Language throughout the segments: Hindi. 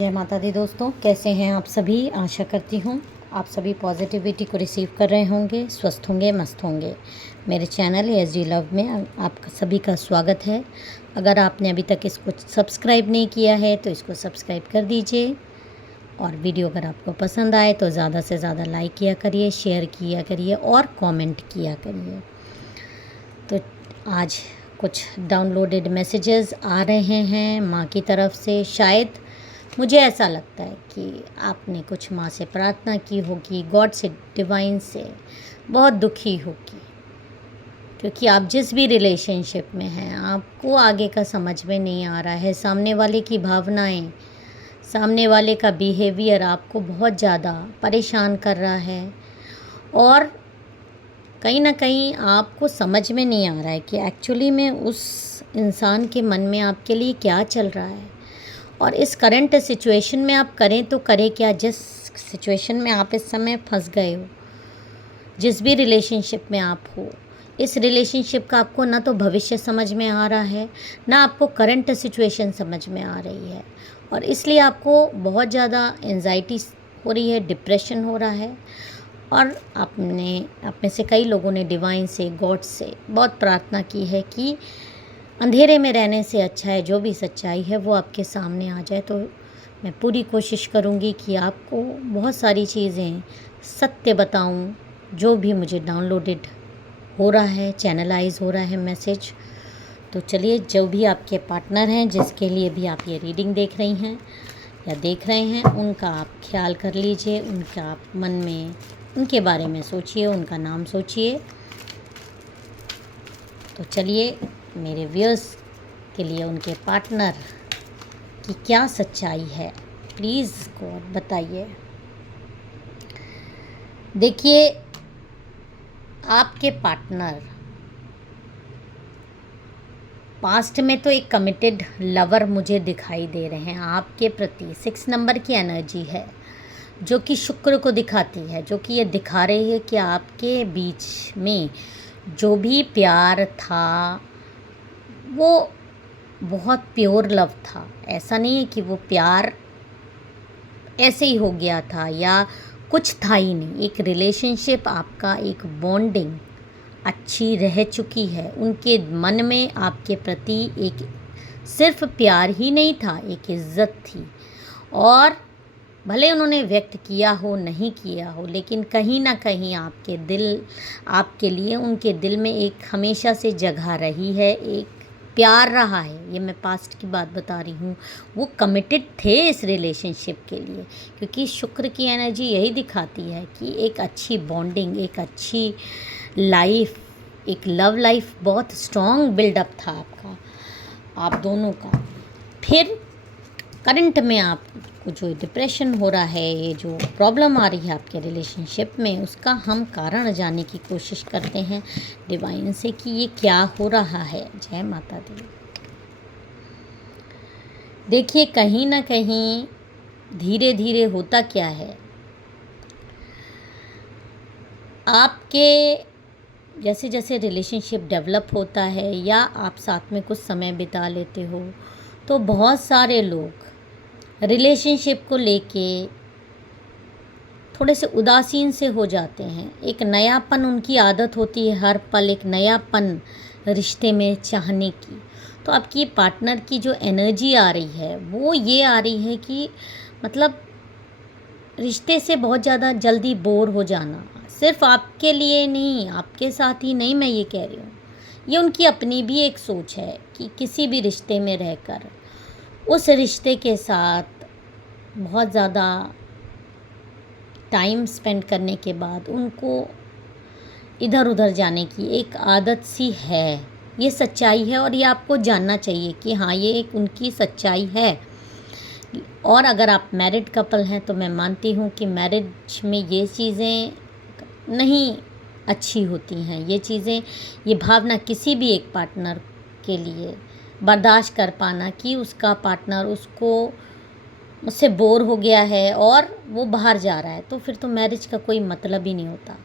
जय माता दी दोस्तों, कैसे हैं आप सभी। आशा करती हूँ आप सभी पॉजिटिविटी को रिसीव कर रहे होंगे, स्वस्थ होंगे, मस्त होंगे। मेरे चैनल एसडी लव में आप सभी का स्वागत है। अगर आपने अभी तक इसको सब्सक्राइब नहीं किया है तो इसको सब्सक्राइब कर दीजिए, और वीडियो अगर आपको पसंद आए तो ज़्यादा से ज़्यादा लाइक किया करिए, शेयर किया करिए और कमेंट किया करिए। तो आज कुछ डाउनलोडेड मैसेजेस आ रहे हैं माँ की तरफ से। शायद मुझे ऐसा लगता है कि आपने कुछ माँ से प्रार्थना की होगी, गॉड से, डिवाइन से बहुत दुखी होगी, क्योंकि आप जिस भी रिलेशनशिप में हैं आपको आगे का समझ में नहीं आ रहा है। सामने वाले की भावनाएं, सामने वाले का बिहेवियर आपको बहुत ज़्यादा परेशान कर रहा है, और कहीं ना कहीं आपको समझ में नहीं आ रहा है कि एक्चुअली में उस इंसान के मन में आपके लिए क्या चल रहा है, और इस करंट सिचुएशन में आप करें तो करें क्या। जिस सिचुएशन में आप इस समय फंस गए हो, जिस भी रिलेशनशिप में आप हो, इस रिलेशनशिप का आपको ना तो भविष्य समझ में आ रहा है, ना आपको करंट सिचुएशन समझ में आ रही है, और इसलिए आपको बहुत ज़्यादा एंजाइटी हो रही है, डिप्रेशन हो रहा है। और आप में से कई लोगों ने डिवाइन से, गॉड से बहुत प्रार्थना की है कि अंधेरे में रहने से अच्छा है जो भी सच्चाई है वो आपके सामने आ जाए। तो मैं पूरी कोशिश करूँगी कि आपको बहुत सारी चीज़ें सत्य बताऊँ, जो भी मुझे डाउनलोडेड हो रहा है, चैनलाइज हो रहा है मैसेज। तो चलिए, जो भी आपके पार्टनर हैं, जिसके लिए भी आप ये रीडिंग देख रही हैं या देख रहे हैं, उनका आप ख्याल कर लीजिए, उनका आप मन में उनके बारे में सोचिए, उनका नाम सोचिए। तो चलिए, मेरे व्यूअर्स के लिए उनके पार्टनर की क्या सच्चाई है, प्लीज़ गॉड बताइए। देखिए, आपके पार्टनर पास्ट में तो एक कमिटेड लवर मुझे दिखाई दे रहे हैं आपके प्रति। 6 नंबर की एनर्जी है जो कि शुक्र को दिखाती है, जो कि ये दिखा रही है कि आपके बीच में जो भी प्यार था वो बहुत प्योर लव था। ऐसा नहीं है कि वो प्यार ऐसे ही हो गया था या कुछ था ही नहीं। एक रिलेशनशिप, आपका एक बॉन्डिंग अच्छी रह चुकी है। उनके मन में आपके प्रति एक सिर्फ प्यार ही नहीं था, एक इज़्ज़त थी, और भले उन्होंने व्यक्त किया हो, नहीं किया हो, लेकिन कहीं ना कहीं आपके लिए उनके दिल में एक हमेशा से जगह रही है, एक प्यार रहा है। ये मैं पास्ट की बात बता रही हूँ। वो कमिटेड थे इस रिलेशनशिप के लिए, क्योंकि शुक्र की एनर्जी यही दिखाती है कि एक अच्छी बॉन्डिंग, एक अच्छी लाइफ, एक लव लाइफ बहुत स्ट्रॉन्ग बिल्डअप था आपका, आप दोनों का। फिर करंट में आपको जो डिप्रेशन हो रहा है, ये जो प्रॉब्लम आ रही है आपके रिलेशनशिप में, उसका हम कारण जानने की कोशिश करते हैं डिवाइन से कि ये क्या हो रहा है। जय माता दी। देखिए, कहीं ना कहीं धीरे धीरे होता क्या है, आपके जैसे जैसे रिलेशनशिप डेवलप होता है या आप साथ में कुछ समय बिता लेते हो, तो बहुत सारे लोग रिलेशनशिप को लेके थोड़े से उदासीन से हो जाते हैं। एक नयापन उनकी आदत होती है, हर पल एक नयापन रिश्ते में चाहने की। तो आपकी पार्टनर की जो एनर्जी आ रही है वो ये आ रही है कि मतलब रिश्ते से बहुत ज़्यादा जल्दी बोर हो जाना। सिर्फ आपके लिए नहीं, आपके साथ ही नहीं, मैं ये कह रही हूँ, ये उनकी अपनी भी एक सोच है कि किसी भी रिश्ते में रहकर उस रिश्ते के साथ बहुत ज़्यादा टाइम स्पेंड करने के बाद उनको इधर उधर जाने की एक आदत सी है। ये सच्चाई है, और ये आपको जानना चाहिए कि हाँ, ये एक उनकी सच्चाई है। और अगर आप मैरिड कपल हैं तो मैं मानती हूँ कि मैरिज में ये चीज़ें नहीं अच्छी होती हैं। ये चीज़ें, ये भावना किसी भी एक पार्टनर के लिए बर्दाश्त कर पाना कि उसका पार्टनर उससे बोर हो गया है और वो बाहर जा रहा है, तो फिर तो मैरिज का कोई मतलब ही नहीं होता।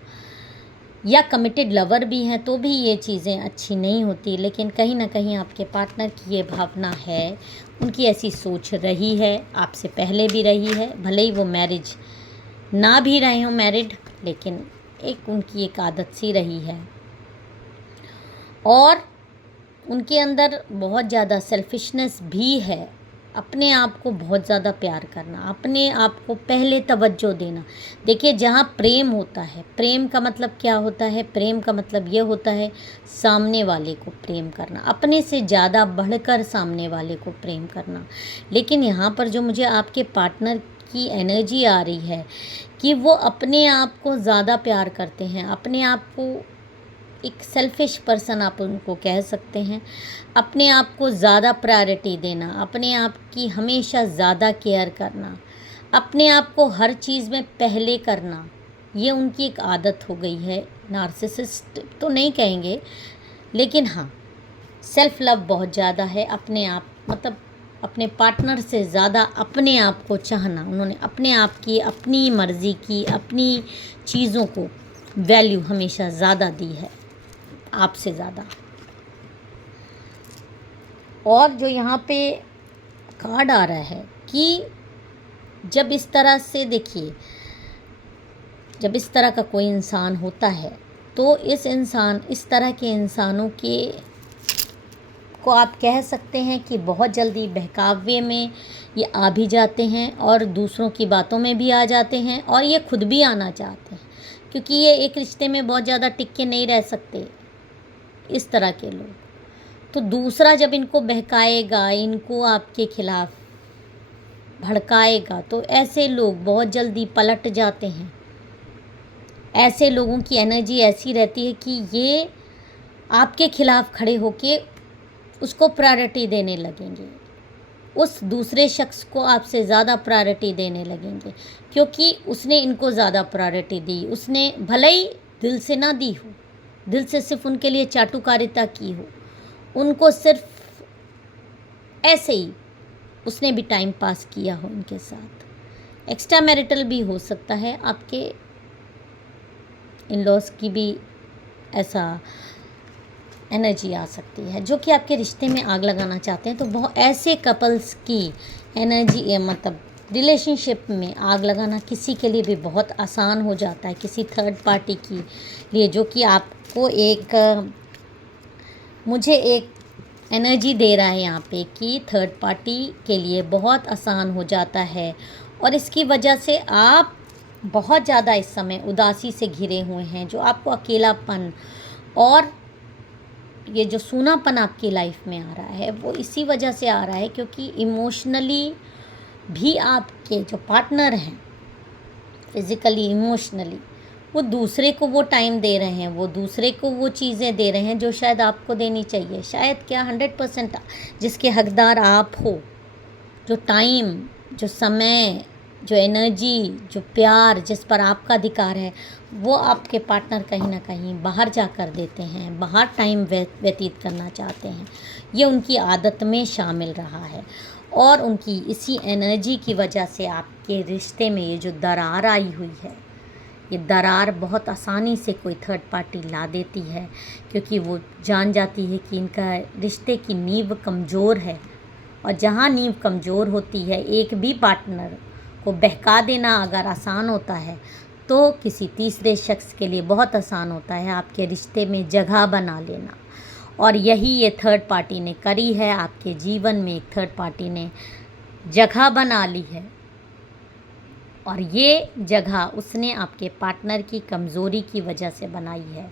या कमिटेड लवर भी हैं तो भी ये चीज़ें अच्छी नहीं होती। लेकिन कहीं ना कहीं आपके पार्टनर की ये भावना है, उनकी ऐसी सोच रही है, आपसे पहले भी रही है, भले ही वो मैरिज ना भी रहे हों मैरिड, लेकिन एक उनकी एक आदत सी रही है। और उनके अंदर बहुत ज़्यादा सेल्फिशनेस भी है, अपने आप को बहुत ज़्यादा प्यार करना, अपने आप को पहले तवज्जो देना। देखिए, जहाँ प्रेम होता है, प्रेम का मतलब क्या होता है? प्रेम का मतलब ये होता है सामने वाले को प्रेम करना, अपने से ज़्यादा बढ़कर सामने वाले को प्रेम करना। लेकिन यहाँ पर जो मुझे आपके पार्टनर की एनर्जी आ रही है कि वो अपने आप को ज़्यादा प्यार करते हैं, अपने आप को एक सेल्फिश पर्सन आप उनको कह सकते हैं। अपने आप को ज़्यादा प्रायोरिटी देना, अपने आप की हमेशा ज़्यादा केयर करना, अपने आप को हर चीज़ में पहले करना, ये उनकी एक आदत हो गई है। नार्सिसिस्ट तो नहीं कहेंगे, लेकिन हाँ, सेल्फ लव बहुत ज़्यादा है। अपने आप मतलब अपने पार्टनर से ज़्यादा अपने आप को चाहना, उन्होंने अपने आप की, अपनी मर्ज़ी की, अपनी चीज़ों को वैल्यू हमेशा ज़्यादा दी है आपसे ज़्यादा। और जो यहाँ पे कार्ड आ रहा है कि जब इस तरह से देखिए, जब इस तरह का कोई इंसान होता है तो इस तरह के इंसानों के को आप कह सकते हैं कि बहुत जल्दी बहकावे में ये आ भी जाते हैं और दूसरों की बातों में भी आ जाते हैं, और ये खुद भी आना चाहते हैं, क्योंकि ये एक रिश्ते में बहुत ज़्यादा टिक के नहीं रह सकते इस तरह के लोग। तो दूसरा जब इनको बहकाएगा, इनको आपके खिलाफ भड़काएगा, तो ऐसे लोग बहुत जल्दी पलट जाते हैं। ऐसे लोगों की एनर्जी ऐसी रहती है कि ये आपके खिलाफ खड़े होके उसको प्रायोरिटी देने लगेंगे, उस दूसरे शख्स को आपसे ज़्यादा प्रायोरिटी देने लगेंगे, क्योंकि उसने इनको ज़्यादा प्रायोरिटी दी। उसने भले ही दिल से ना दी हो, दिल से सिर्फ उनके लिए चाटुकारिता की हो, उनको सिर्फ ऐसे ही उसने भी टाइम पास किया हो उनके साथ। एक्स्ट्रा मैरिटल भी हो सकता है, आपके इन लॉज की भी ऐसा एनर्जी आ सकती है जो कि आपके रिश्ते में आग लगाना चाहते हैं। तो बहुत ऐसे कपल्स की एनर्जी मतलब रिलेशनशिप में आग लगाना किसी के लिए भी बहुत आसान हो जाता है, किसी थर्ड पार्टी के लिए, जो कि आपको मुझे एक एनर्जी दे रहा है यहाँ पे कि थर्ड पार्टी के लिए बहुत आसान हो जाता है। और इसकी वजह से आप बहुत ज़्यादा इस समय उदासी से घिरे हुए हैं, जो आपको अकेलापन और ये जो सूनापन आपकी लाइफ में आ रहा है वो इसी वजह से आ रहा है, क्योंकि इमोशनली भी आपके जो पार्टनर हैं, फिज़िकली इमोशनली, वो दूसरे को वो टाइम दे रहे हैं, वो दूसरे को वो चीज़ें दे रहे हैं जो शायद आपको देनी चाहिए। शायद क्या 100% जिसके हकदार आप हो, जो टाइम, जो समय, जो एनर्जी, जो प्यार जिस पर आपका अधिकार है, वो आपके पार्टनर कहीं ना कहीं बाहर जा कर देते हैं, बाहर टाइम व्यतीत करना चाहते हैं। ये उनकी आदत में शामिल रहा है, और उनकी इसी एनर्जी की वजह से आपके रिश्ते में ये जो दरार आई हुई है, ये दरार बहुत आसानी से कोई थर्ड पार्टी ला देती है, क्योंकि वो जान जाती है कि इनका रिश्ते की नींव कमज़ोर है। और जहाँ नींव कमज़ोर होती है, एक भी पार्टनर को बहका देना अगर आसान होता है, तो किसी तीसरे शख्स के लिए बहुत आसान होता है आपके रिश्ते में जगह बना लेना। और यही ये थर्ड पार्टी ने करी है, आपके जीवन में एक थर्ड पार्टी ने जगह बना ली है, और ये जगह उसने आपके पार्टनर की कमज़ोरी की वजह से बनाई है।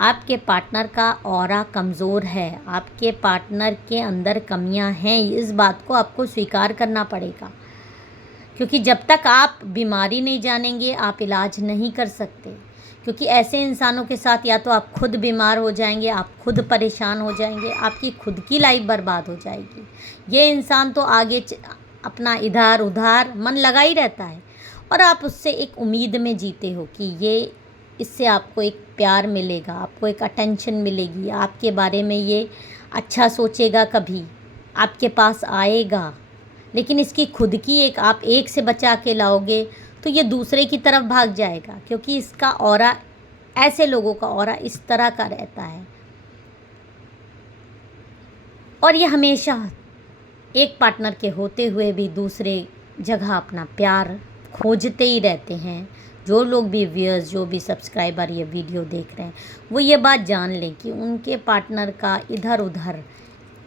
आपके पार्टनर का ऑरा कमज़ोर है, आपके पार्टनर के अंदर कमियां हैं, इस बात को आपको स्वीकार करना पड़ेगा, क्योंकि जब तक आप बीमारी नहीं जानेंगे आप इलाज नहीं कर सकते। क्योंकि ऐसे इंसानों के साथ या तो आप खुद बीमार हो जाएंगे, आप खुद परेशान हो जाएंगे, आपकी खुद की लाइफ बर्बाद हो जाएगी। ये इंसान तो आगे अपना इधर उधर मन लगा ही रहता है, और आप उससे एक उम्मीद में जीते हो कि ये इससे आपको एक प्यार मिलेगा, आपको एक अटेंशन मिलेगी, आपके बारे में ये अच्छा सोचेगा, कभी आपके पास आएगा। लेकिन इसकी खुद की आप एक से बचा के लाओगे तो ये दूसरे की तरफ भाग जाएगा, क्योंकि इसका ऑरा ऐसे लोगों का ऑरा इस तरह का रहता है और ये हमेशा एक पार्टनर के होते हुए भी दूसरे जगह अपना प्यार खोजते ही रहते हैं। जो लोग भी व्यूअर्स, जो भी सब्सक्राइबर ये वीडियो देख रहे हैं, वो ये बात जान लें कि उनके पार्टनर का इधर उधर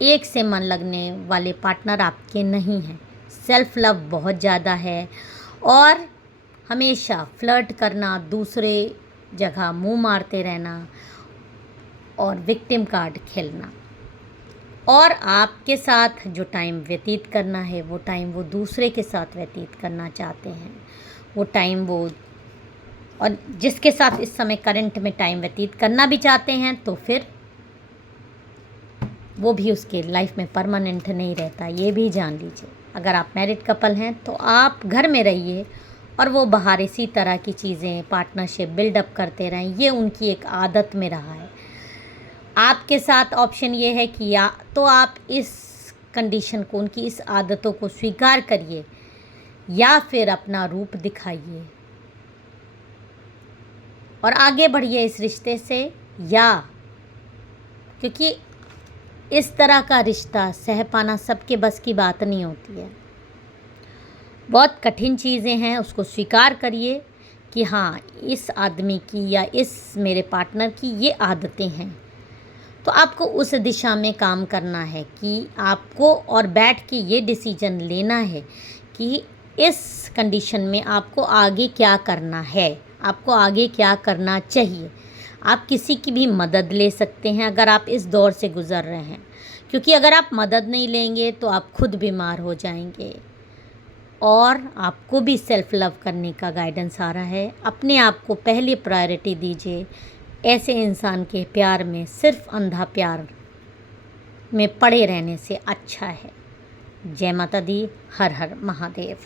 एक से मन लगने वाले पार्टनर आपके नहीं हैं। सेल्फ लव बहुत ज़्यादा है और हमेशा फ्लर्ट करना, दूसरे जगह मुंह मारते रहना और विक्टिम कार्ड खेलना, और आपके साथ जो टाइम व्यतीत करना है वो टाइम वो दूसरे के साथ व्यतीत करना चाहते हैं। वो टाइम वो, और जिसके साथ इस समय करंट में टाइम व्यतीत करना भी चाहते हैं तो फिर वो भी उसके लाइफ में परमानेंट नहीं रहता, ये भी जान लीजिए। अगर आप मैरिड कपल हैं तो आप घर में रहिए और वो बाहर इसी तरह की चीज़ें, पार्टनरशिप बिल्डअप करते रहें। ये उनकी एक आदत में रहा है। आपके साथ ऑप्शन ये है कि या तो आप इस कंडीशन को, उनकी इस आदतों को स्वीकार करिए या फिर अपना रूप दिखाइए और आगे बढ़िए इस रिश्ते से, या क्योंकि इस तरह का रिश्ता सह पाना सबके बस की बात नहीं होती है। बहुत कठिन चीज़ें हैं, उसको स्वीकार करिए कि हाँ, इस आदमी की या इस मेरे पार्टनर की ये आदतें हैं। तो आपको उस दिशा में काम करना है कि आपको और बैठ के ये डिसीजन लेना है कि इस कंडीशन में आपको आगे क्या करना है, आपको आगे क्या करना चाहिए। आप किसी की भी मदद ले सकते हैं अगर आप इस दौर से गुज़र रहे हैं, क्योंकि अगर आप मदद नहीं लेंगे तो आप खुद बीमार हो जाएंगे। और आपको भी सेल्फ लव करने का गाइडेंस आ रहा है। अपने आप को पहली प्रायोरिटी दीजिए। ऐसे इंसान के प्यार में सिर्फ अंधा प्यार में पड़े रहने से अच्छा है। जय माता दी। हर हर महादेव।